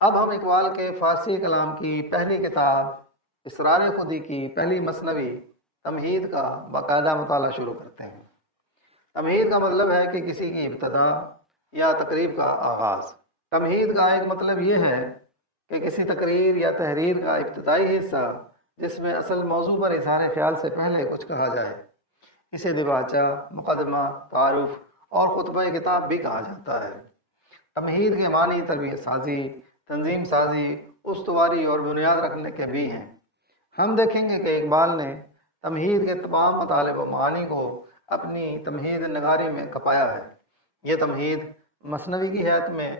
اب ہم اقبال کے فارسی کلام کی پہلی کتاب اسرار خودی کی پہلی مثنوی تمہید کا باقاعدہ مطالعہ شروع کرتے ہیں۔ تمہید کا مطلب ہے کہ کسی کی ابتدا یا تقریب کا آغاز۔ تمہید کا ایک مطلب یہ ہے کہ کسی تقریر یا تحریر کا ابتدائی حصہ جس میں اصل موضوع پر اظہار خیال سے پہلے کچھ کہا جائے، اسے دباچہ، مقدمہ، تعارف اور خطبہ کتاب بھی کہا جاتا ہے۔ تمہید کے معنی تربیت سازی، تنظیم سازی، استواری اور بنیاد رکھنے کے بھی ہیں۔ ہم دیکھیں گے کہ اقبال نے تمہید کے تمام مطالب و معانی کو اپنی تمہید نگاری میں کھپایا ہے۔ یہ تمہید مثنوی کی حیثیت میں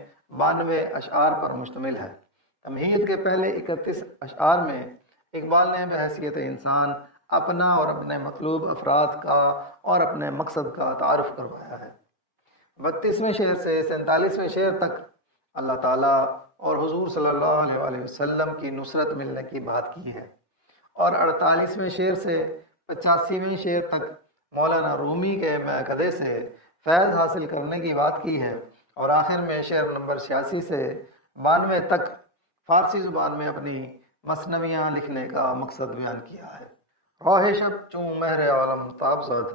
92 اشعار پر مشتمل ہے۔ تمہید کے پہلے 31 اشعار میں اقبال نے بحیثیت انسان اپنا اور اپنے مطلوب افراد کا اور اپنے مقصد کا تعارف کروایا ہے۔ 32ویں شعر سے 47ویں شعر تک اللہ تعالیٰ اور حضور صلی اللہ علیہ وسلم کی نصرت ملنے کی بات کی ہے، اور 48ویں شعر سے 85ویں شعر تک مولانا رومی کے میکدے سے فیض حاصل کرنے کی بات کی ہے، اور آخر میں شعر نمبر 86 سے 92 تک فارسی زبان میں اپنی مثنویاں لکھنے کا مقصد بیان کیا ہے۔ راہ شب چوں مہر عالم تاب زد،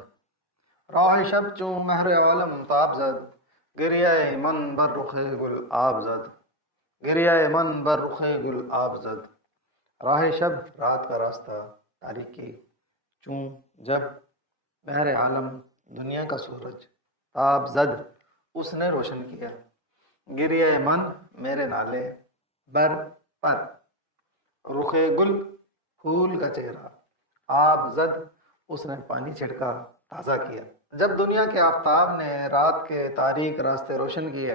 راہ شب چوں مہر عالم تاب زد، گریہ من بر رخ گل آب زد، گریہ من بر رخ گل آب زد۔ راہ شب رات کا راستہ، تاریکی، چوں جب، مہر عالم دنیا کا سورج، تاب زد اس نے روشن کیا، گریہ من میرے نالے، بر پر، رخ گل پھول کا چہرہ، آب زد اس نے پانی چھڑکا، تازہ کیا۔ جب دنیا کے آفتاب نے رات کے تاریک راستے روشن کیے،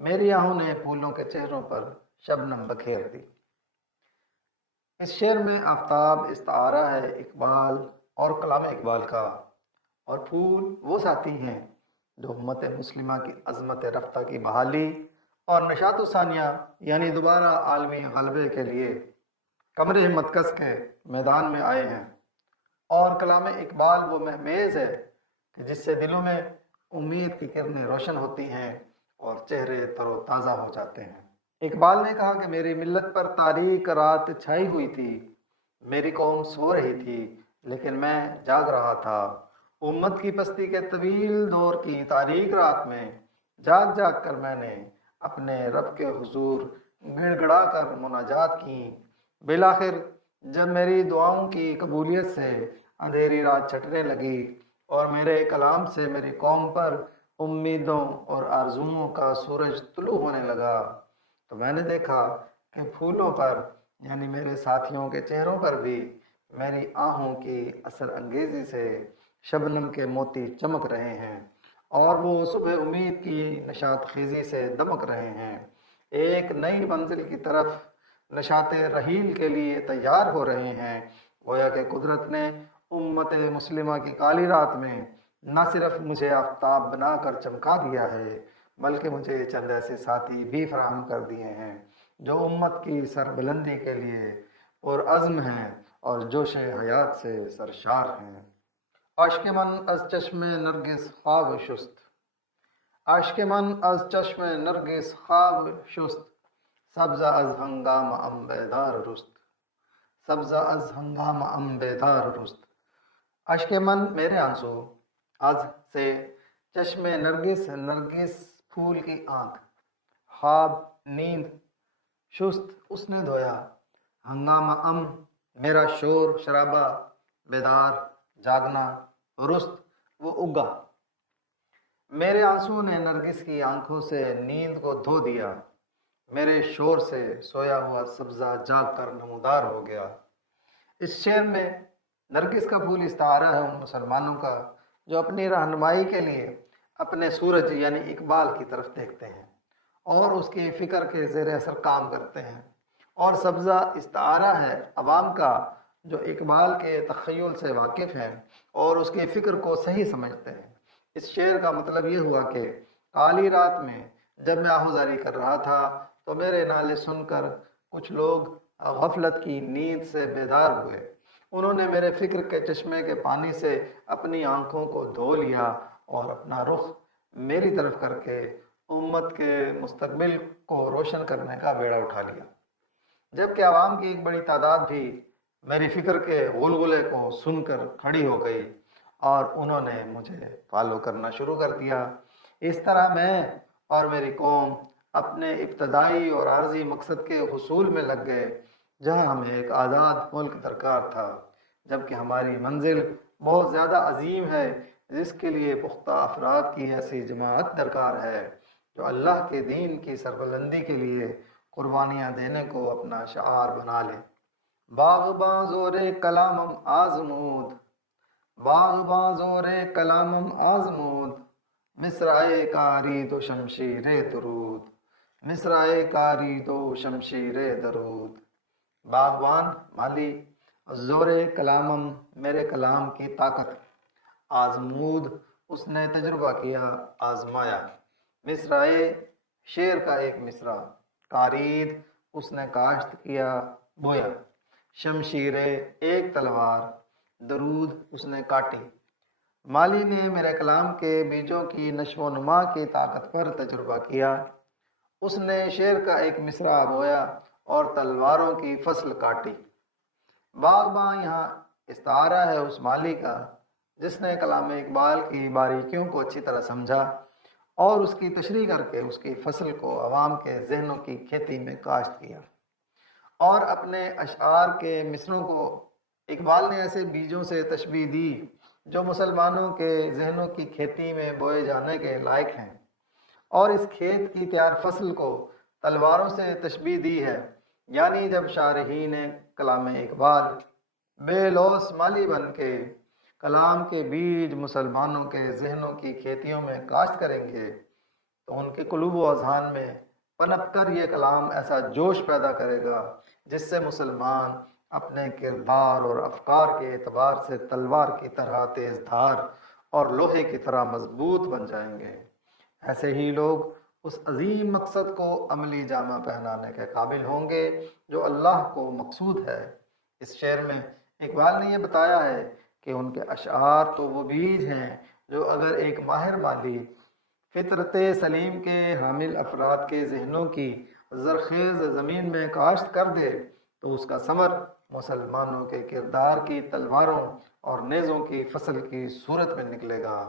میری آہوں نے پھولوں کے چہروں پر شبنم بکھیر دی۔ اس شعر میں آفتاب استعارہ ہے اقبال اور کلام اقبال کا، اور پھول وہ ساتھی ہیں جو امت مسلمہ کی عظمت رفتہ کی بحالی اور نشاط ثانیہ یعنی دوبارہ عالمی غلبے کے لیے کمر ہمت کس کے میدان میں آئے ہیں۔ اور کلام اقبال وہ مہمیز ہے کہ جس سے دلوں میں امید کی کرنیں روشن ہوتی ہیں اور چہرے تر و تازہ ہو جاتے ہیں۔ اقبال نے کہا کہ میری ملت پر تاریک رات چھائی ہوئی تھی، میری قوم سو رہی تھی لیکن میں جاگ رہا تھا۔ امت کی پستی کے طویل دور کی تاریک رات میں جاگ جاگ کر میں نے اپنے رب کے حضور گڑ گڑا کر مناجات کی۔ بالآخر جب میری دعاؤں کی قبولیت سے اندھیری رات چھٹنے لگی اور میرے کلام سے میری قوم پر امیدوں اور آرزوؤں کا سورج طلوع ہونے لگا، تو میں نے دیکھا کہ پھولوں پر یعنی میرے ساتھیوں کے چہروں پر بھی میری آہوں کی اثر انگیزی سے شبنم کے موتی چمک رہے ہیں، اور وہ صبح امید کی نشاط خیزی سے دمک رہے ہیں، ایک نئی منزل کی طرف نشاط رحیل کے لیے تیار ہو رہے ہیں۔ گویا کہ قدرت نے امت مسلمہ کی کالی رات میں نہ صرف مجھے آفتاب بنا کر چمکا دیا ہے بلکہ مجھے چند ایسے ساتھی بھی فراہم کر دیے ہیں جو امت کی سربلندی کے لیے پرعزم ہیں اور جوش حیات سے سرشار ہیں۔ عاشق من از چشم نرگس خواب شست، عاشق من از چشم نرگس خواب شست، سبزہ از ہنگام ام بیدار رست، سبزہ از ہنگام ام بیدار رست۔ عاشق من میرے آنسو، از سے چشم نرگس، نرگس پھول کی آنکھ، خواب نیند، شست اس نے دھویا، ہنگامہ ام میرا شور شرابہ، بیدار جاگنا، رست وہ اگا۔ میرے آنسو نے نرگس کی آنکھوں سے نیند کو دھو دیا، میرے شور سے سویا ہوا سبزہ جاگ کر نمودار ہو گیا۔ اس شعر میں نرگس کا پھول استعارہ ہے ان مسلمانوں کا جو اپنی رہنمائی کے لیے اپنے سورج یعنی اقبال کی طرف دیکھتے ہیں اور اس کی فکر کے زیر اثر کام کرتے ہیں، اور سبزہ استعارہ ہے عوام کا جو اقبال کے تخیل سے واقف ہیں اور اس کی فکر کو صحیح سمجھتے ہیں۔ اس شعر کا مطلب یہ ہوا کہ کالی رات میں جب میں آہوزاری کر رہا تھا تو میرے نالے سن کر کچھ لوگ غفلت کی نیند سے بیدار ہوئے، انہوں نے میرے فکر کے چشمے کے پانی سے اپنی آنکھوں کو دھو لیا اور اپنا رخ میری طرف کر کے امت کے مستقبل کو روشن کرنے کا بیڑا اٹھا لیا، جبکہ عوام کی ایک بڑی تعداد بھی میری فکر کے غلغلے کو سن کر کھڑی ہو گئی اور انہوں نے مجھے فالو کرنا شروع کر دیا۔ اس طرح میں اور میری قوم اپنے ابتدائی اور عارضی مقصد کے حصول میں لگ گئے، جہاں ہمیں ایک آزاد ملک درکار تھا، جبکہ ہماری منزل بہت زیادہ عظیم ہے، جس کے لیے پختہ افراد کی ایسی جماعت درکار ہے جو اللہ کے دین کی سربلندی کے لیے قربانیاں دینے کو اپنا شعار بنا لے۔ باغ زور کلامم آزمود، باغ زور کلامم آزمود، مصرائے کاری دو شمشیر درود، مصرائے کاری دو شمشیر درود۔ باغبان مالی، زور کلامم میرے کلام کی طاقت، آزمود اس نے تجربہ کیا، آزمایا، مصرائے شعر کا ایک مصرع، کارید اس نے کاشت کیا، بویا، شمشیر ایک تلوار، درود اس نے کاٹی۔ مالی نے میرے کلام کے بیجوں کی نشو و نما کی طاقت پر تجربہ کیا، اس نے شعر کا ایک مصرع بویا اور تلواروں کی فصل کاٹی۔ باغباں یہاں استعارہ ہے اس مالی کا جس نے کلام اقبال کی باریکیوں کو اچھی طرح سمجھا اور اس کی تشریح کر کے اس کی فصل کو عوام کے ذہنوں کی کھیتی میں کاشت کیا، اور اپنے اشعار کے مصروں کو اقبال نے ایسے بیجوں سے تشبیہ دی جو مسلمانوں کے ذہنوں کی کھیتی میں بوئے جانے کے لائق ہیں، اور اس کھیت کی تیار فصل کو تلواروں سے تشبیہ دی ہے، یعنی جب شارحین کلام اقبال بے لوث مالی بن کے کلام کے بیج مسلمانوں کے ذہنوں کی کھیتیوں میں کاشت کریں گے تو ان کے قلوب و اذہان میں پنپ کر یہ کلام ایسا جوش پیدا کرے گا جس سے مسلمان اپنے کردار اور افکار کے اعتبار سے تلوار کی طرح تیز دھار اور لوہے کی طرح مضبوط بن جائیں گے۔ ایسے ہی لوگ اس عظیم مقصد کو عملی جامہ پہنانے کے قابل ہوں گے جو اللہ کو مقصود ہے۔ اس شعر میں اقبال نے یہ بتایا ہے کہ ان کے اشعار تو وہ بیج ہیں جو اگر ایک ماہر مالی فطرت سلیم کے حامل افراد کے ذہنوں کی زرخیز زمین میں کاشت کر دے تو اس کا ثمر مسلمانوں کے کردار کی تلواروں اور نیزوں کی فصل کی صورت میں نکلے گا۔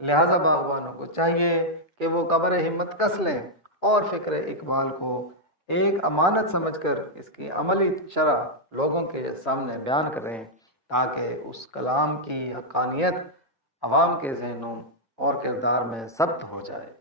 لہذا باغبانوں کو چاہیے کہ وہ قبر ہمت کس لیں اور فکر اقبال کو ایک امانت سمجھ کر اس کی عملی شرح لوگوں کے سامنے بیان کریں تاکہ اس کلام کی حقانیت عوام کے ذہنوں اور کردار میں ثبت ہو جائے۔